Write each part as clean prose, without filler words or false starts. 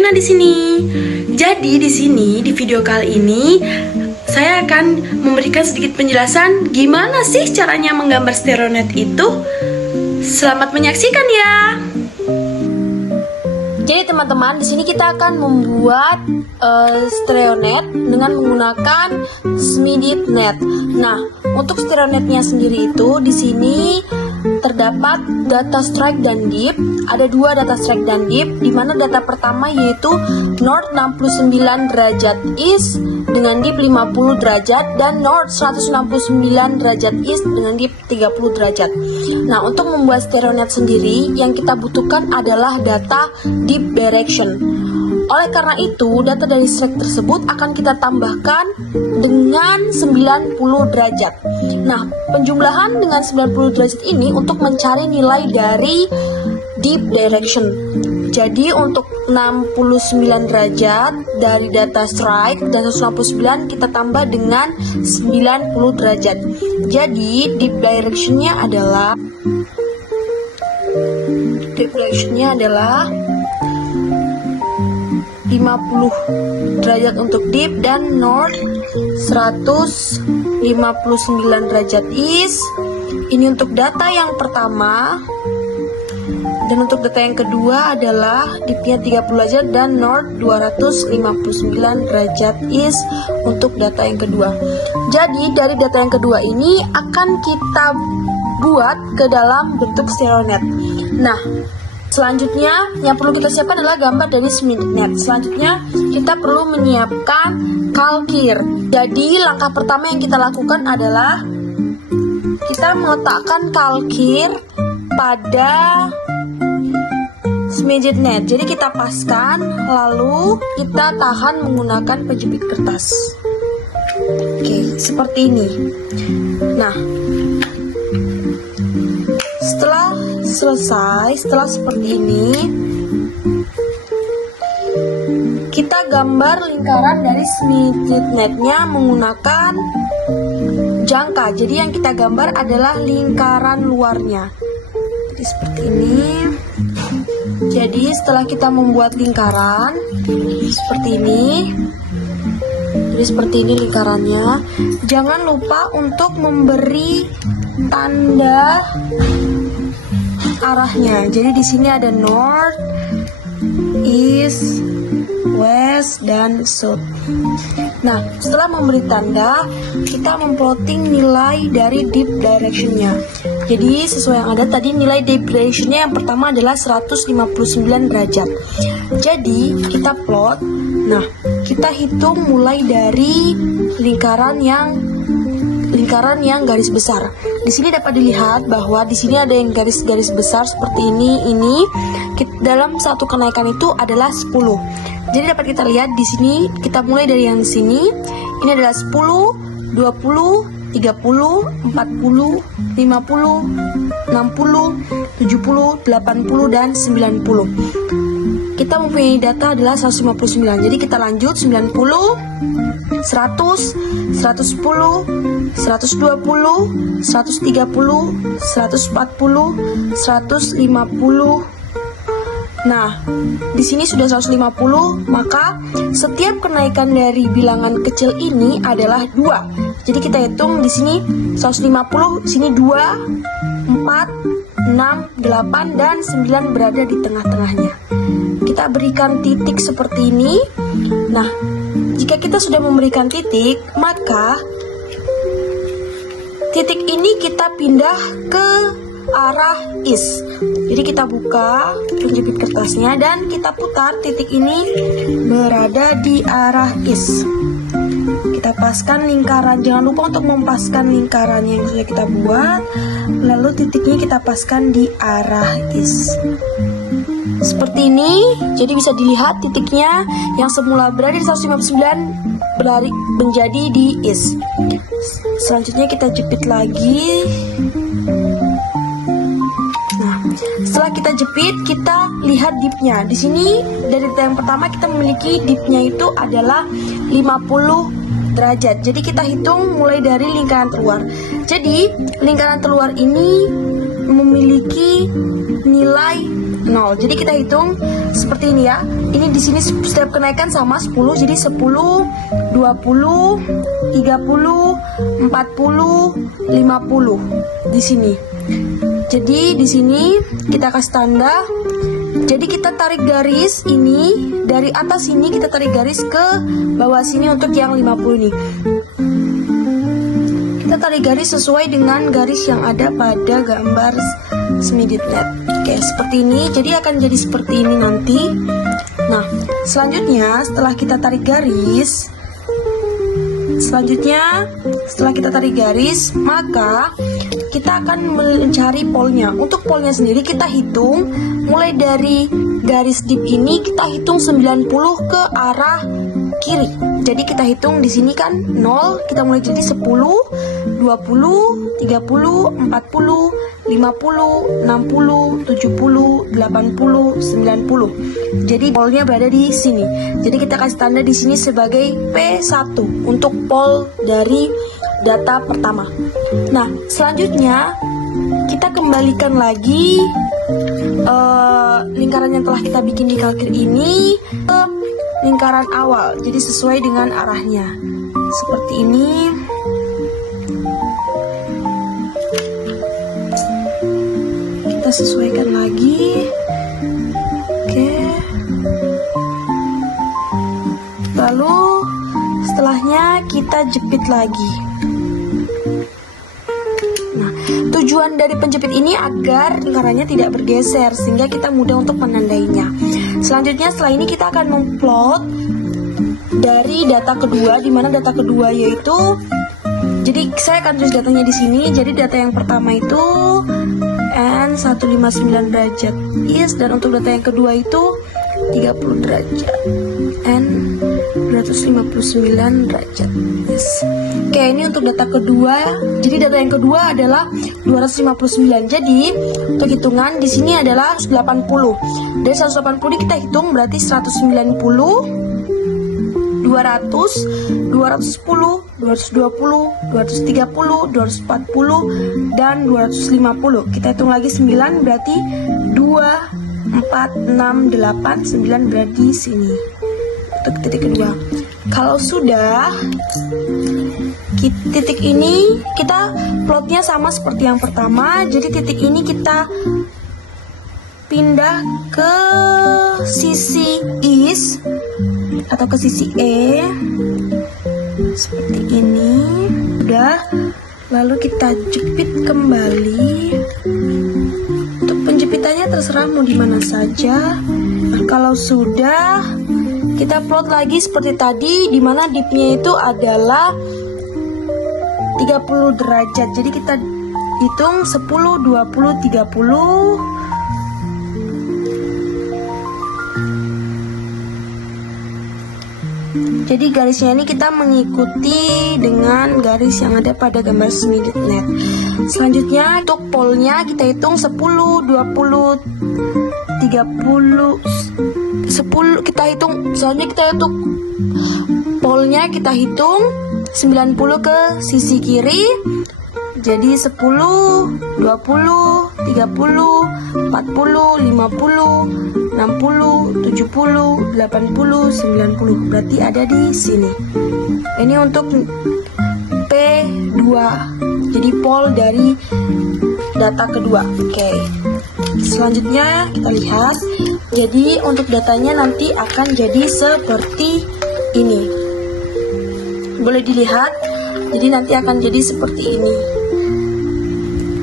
Yuna di sini. Jadi di sini di video kali ini saya akan memberikan sedikit penjelasan gimana sih caranya menggambar stereonet itu. Selamat menyaksikan ya. Jadi teman-teman, di sini kita akan membuat stereonet dengan menggunakan SmiditNet. Nah, untuk stereonetnya sendiri itu di sini terdapat data strike dan dip. Ada dua data strike dan dip, di mana data pertama yaitu north 69 derajat east dengan dip 50 derajat dan north 169 derajat east dengan dip 30 derajat. Nah, untuk membuat stereonet sendiri yang kita butuhkan adalah data dip direction. Oleh karena itu, data dari strike tersebut akan kita tambahkan dengan 90 derajat. Nah, penjumlahan dengan 90 derajat ini untuk mencari nilai dari dip direction. Jadi untuk 69 derajat dari data strike dan 169 kita tambah dengan 90 derajat. Jadi dip directionnya adalah 50 derajat untuk dip dan north 159 derajat east. Ini untuk data yang pertama. Dan untuk data yang kedua adalah dipnya 30 derajat dan north 259 derajat east untuk data yang kedua. Jadi dari data yang kedua ini akan kita buat ke dalam bentuk stereonet. Nah, selanjutnya yang perlu kita siapkan adalah gambar dari SmiditNet. Selanjutnya kita perlu menyiapkan kalkir. Jadi langkah pertama yang kita lakukan adalah kita meletakkan kalkir pada SmiditNet. Jadi kita paskan, lalu kita tahan menggunakan penjepit kertas. Oke, seperti ini. Nah, setelah selesai, setelah seperti ini, kita gambar lingkaran dari SmiditNet-nya menggunakan jangka. Jadi yang kita gambar adalah lingkaran luarnya. Jadi seperti ini. Jadi setelah kita membuat lingkaran seperti ini, jadi seperti ini lingkarannya. Jangan lupa untuk memberi tanda arahnya. Jadi di sini ada north, east, west, dan south. Nah, setelah memberi tanda, kita memplotting nilai dari dip directionnya. Jadi sesuai yang ada tadi, nilai dip directionnya yang pertama adalah 159 derajat. Jadi kita plot. Nah, kita hitung mulai dari lingkaran yang garis besar. Di sini dapat dilihat bahwa di sini ada yang garis-garis besar seperti ini. Dalam satu kenaikan itu adalah 10. Jadi dapat kita lihat di sini, kita mulai dari yang sini. Ini adalah 10, 20, 30, 40, 50, 60, 70, 80, dan 90. Kita mempunyai data adalah 159. Jadi kita lanjut 90, 100, 110, 120, 130, 140, 150. Nah, di sini sudah 150, maka setiap kenaikan dari bilangan kecil ini adalah 2. Jadi kita hitung di sini 150, sini 2, 4, 6, 8, dan 9 berada di tengah-tengahnya. Kita berikan titik seperti ini. Nah, jika kita sudah memberikan titik, maka titik ini kita pindah ke arah east. Jadi kita buka penjepit kertasnya dan kita putar, titik ini berada di arah east. Kita paskan lingkaran, jangan lupa untuk mempaskan lingkaran yang sudah kita buat. Lalu titiknya kita paskan di arah east. Seperti ini, jadi bisa dilihat titiknya yang semula berada di 159 berlari menjadi di east. Selanjutnya kita jepit lagi. Setelah kita jepit, kita lihat dipnya. Di sini dari data yang pertama kita memiliki dipnya itu adalah 50 derajat. Jadi kita hitung mulai dari lingkaran terluar. Jadi lingkaran terluar ini memiliki nilai 0. Jadi kita hitung seperti ini ya. Ini di sini setiap kenaikan sama 10. Jadi 10, 20, 30, 40, 50 di sini. Jadi di sini kita kasih tanda. Jadi kita tarik garis ini dari atas sini, kita tarik garis ke bawah sini untuk yang 50 ini. Kita tarik garis sesuai dengan garis yang ada pada gambar Smiditnet. Oke, seperti ini. Jadi akan jadi seperti ini nanti. Nah, selanjutnya setelah kita tarik garis, maka kita akan mencari polnya. Untuk polnya sendiri kita hitung mulai dari garis deep ini, kita hitung 90 ke arah kiri. Jadi kita hitung di sini kan 0, kita mulai jadi 10, 20, 30, 40, 50, 60, 70, 80, 90. Jadi polnya berada di sini. Jadi kita kasih tanda di sini sebagai P1 untuk pol dari data pertama. Nah, selanjutnya kita kembalikan lagi lingkaran yang telah kita bikin di kalkir ini ke lingkaran awal. Jadi sesuai dengan arahnya. Seperti ini. Kita sesuaikan lagi. Oke. Lalu setelahnya kita jepit lagi. Nah, tujuan dari penjepit ini agar lingkarannya tidak bergeser sehingga kita mudah untuk menandainya. Selanjutnya setelah ini kita akan memplot dari data kedua, di mana data kedua yaitu, jadi saya akan tulis datanya di sini. Jadi data yang pertama itu N159 derajat is, dan untuk data yang kedua itu 30 derajat N259 derajat yes. Oke, ini untuk data kedua. Jadi data yang kedua adalah 259. Jadi untuk hitungan di sini adalah 180. Dari 180 kita hitung berarti 190, 200, 210, 220, 230, 240, dan 250. Kita hitung lagi 9 berarti 2, 4, 6, 8, 9 berarti sini. Untuk titik kedua. Kalau sudah, titik ini kita plotnya sama seperti yang pertama. Jadi titik ini kita pindah ke sisi is atau ke sisi E seperti ini. Udah, lalu kita jepit kembali. Untuk penjepitannya terserah mau di mana saja. Nah, kalau sudah, kita plot lagi seperti tadi, di mana dipnya itu adalah 30 derajat. Jadi kita hitung 10, 20, 30. Jadi garisnya ini kita mengikuti dengan garis yang ada pada gambar Smiditnet. Selanjutnya untuk polnya kita hitung 10, 20, 30, 10 kita hitung. Selanjutnya kita hitung polnya, kita hitung 90 ke sisi kiri. Jadi 10, 20, 30, 40, 50, 60, 70, 80, 90. Berarti ada di sini. Ini untuk P2. Jadi pol dari data kedua. Oke. Selanjutnya kita lihat. Jadi untuk datanya nanti akan jadi seperti ini. Boleh dilihat. Jadi nanti akan jadi seperti ini.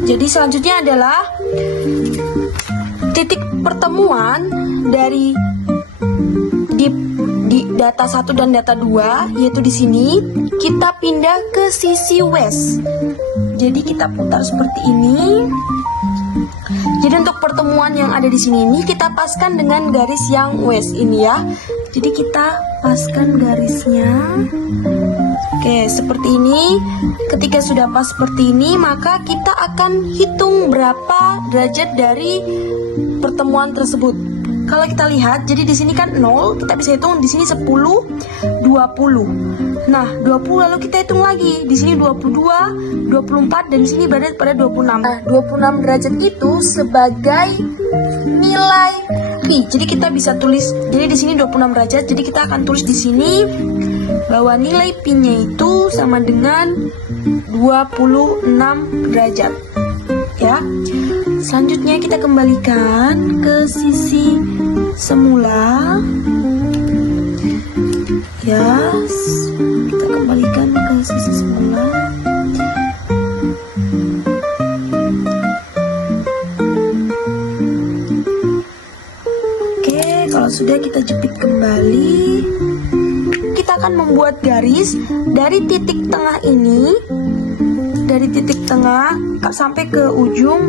Jadi selanjutnya adalah titik pertemuan dari di data 1 dan data 2, yaitu di sini kita pindah ke sisi west. Jadi kita putar seperti ini. Jadi untuk pertemuan yang ada di sini ini kita paskan dengan garis yang west ini ya. Jadi kita paskan garisnya. Oke, seperti ini. Ketika sudah pas seperti ini, maka kita akan hitung berapa derajat dari pertemuan tersebut. kalau kita lihat, jadi di sini kan 0, kita bisa hitung di sini 10, 20. Nah, 20 lalu kita hitung lagi. Di sini 22, 24 dan di sini berada pada 26. Nah, 26 derajat itu sebagai nilai pi. Jadi kita bisa tulis, jadi di sini 26 derajat. Jadi kita akan tulis di sini bahwa nilai pi-nya itu sama dengan 26 derajat. Ya. Selanjutnya kita kembalikan ke sisi semula. Ya, kita kembalikan ke sisi semula. Oke, kalau sudah kita jepit kembali. Kita akan membuat garis dari titik tengah ini, dari titik tengah sampai ke ujung,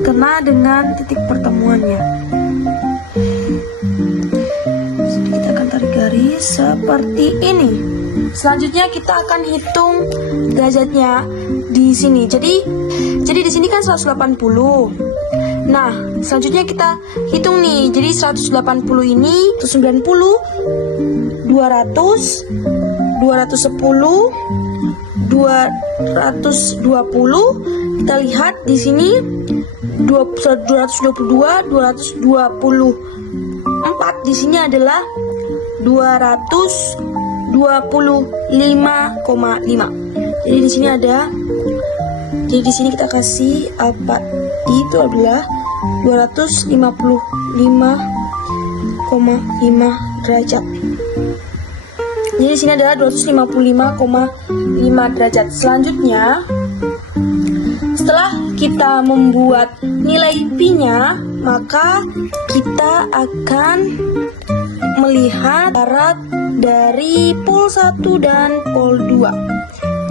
kena dengan titik pertemuannya. Jadi kita akan tarik garis seperti ini. Selanjutnya kita akan hitung derajatnya di sini. Jadi di sini kan 180. Nah, selanjutnya kita hitung nih. Jadi 180 ini 190, 200, 210, 220. Kita lihat di sini 222, 224. Di sini adalah 225,5. Jadi di sini ada, jadi di sini kita kasih apa itu adalah 255,5 derajat. Jadi di sini adalah 255,5 derajat. Selanjutnya, setelah kita membuat nilai pi-nya, maka kita akan melihat jarak dari pol 1 dan pol 2.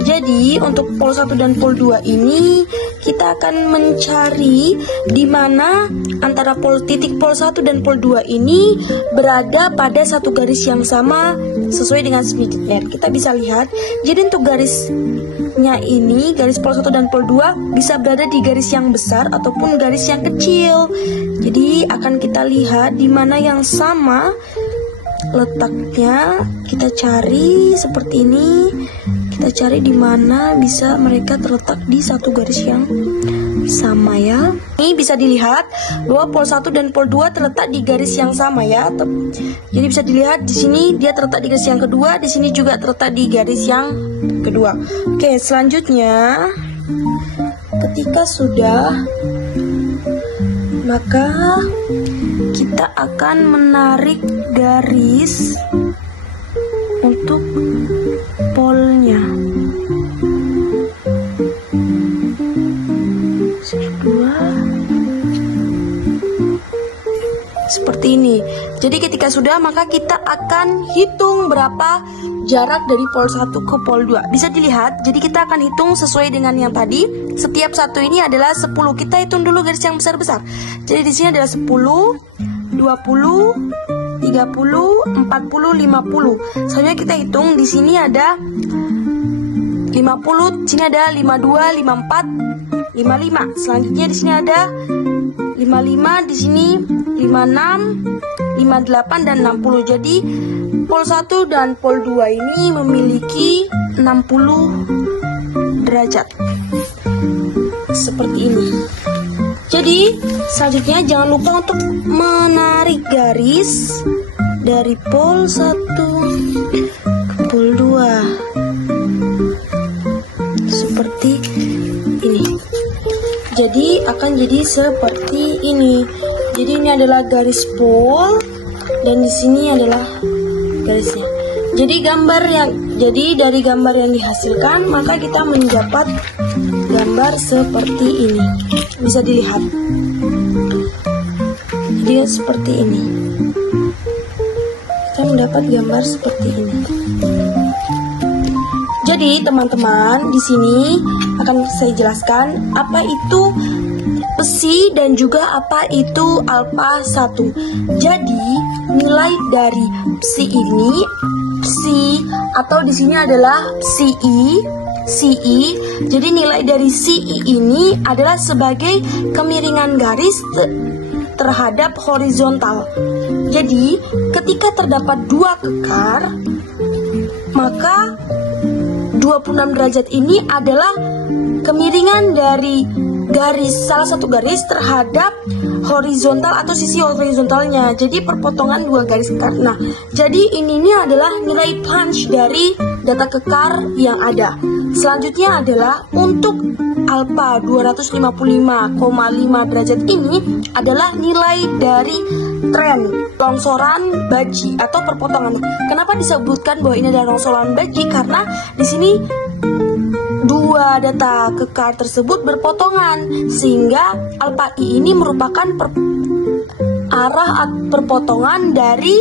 Jadi untuk pol 1 dan pol 2 ini kita akan mencari di mana antara titik pol 1 dan pol 2 ini berada pada satu garis yang sama sesuai dengan Schmidt-Lerner. Kita bisa lihat, jadi untuk garisnya ini, garis pol 1 dan pol 2 bisa berada di garis yang besar ataupun garis yang kecil. Jadi akan kita lihat di mana yang sama letaknya, kita cari seperti ini. Kita cari di mana bisa mereka terletak di satu garis yang sama ya. Ini bisa dilihat bahwa pol 1 dan pol 2 terletak di garis yang sama ya. Jadi bisa dilihat di sini dia terletak di garis yang kedua, di sini juga terletak di garis yang kedua. Oke, selanjutnya ketika sudah, maka kita akan menarik garis untuk polnya. Seperti ini. Jadi ketika sudah, maka kita akan hitung berapa jarak dari pol 1 ke pol 2. Bisa dilihat, jadi kita akan hitung sesuai dengan yang tadi. Setiap satu ini adalah 10. Kita hitung dulu garis yang besar-besar. Jadi di sini adalah 10, 20, 30, 40, 50. Selanjutnya kita hitung di sini ada 50, di sini ada 52, 54, 55. Selanjutnya di sini ada 55, di sini 56, 58 dan 60. Jadi pol 1 dan pol 2 ini memiliki 60 derajat. Seperti ini. Jadi selanjutnya jangan lupa untuk menarik garis dari pol 1 ke pol 2 seperti ini. Jadi akan jadi seperti ini. Jadi ini adalah garis pol dan di sini adalah garisnya. Jadi dari gambar yang dihasilkan, maka kita mendapat gambar seperti ini. Bisa dilihat. Jadi seperti ini. Kita mendapat gambar seperti ini. Jadi teman-teman, di sini akan saya jelaskan apa itu psi dan juga apa itu alfa 1. Jadi nilai dari psi ini, psi atau di sini adalah CI. Jadi nilai dari CI ini adalah sebagai kemiringan garis terhadap horizontal. Jadi, ketika terdapat dua kekar, maka 26 derajat ini adalah kemiringan dari salah satu garis terhadap horizontal atau sisi horizontalnya. Jadi perpotongan dua garis kekar. Nah, jadi ini adalah nilai plunge dari data kekar yang ada. Selanjutnya adalah untuk alpha 255,5 derajat ini adalah nilai dari tren longsoran baji atau perpotongan. Kenapa disebutkan bahwa ini adalah longsoran baji? Karena di sini dua data kekar tersebut berpotongan, sehingga alpha I ini merupakan arah perpotongan dari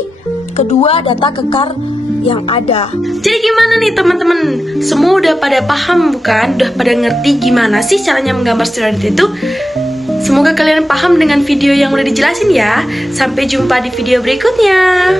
kedua data kekar yang ada. Jadi gimana nih teman-teman? Semua udah pada paham bukan? Udah pada ngerti gimana sih caranya menggambar steroid itu? Semoga kalian paham dengan video yang udah dijelasin ya. Sampai jumpa di video berikutnya.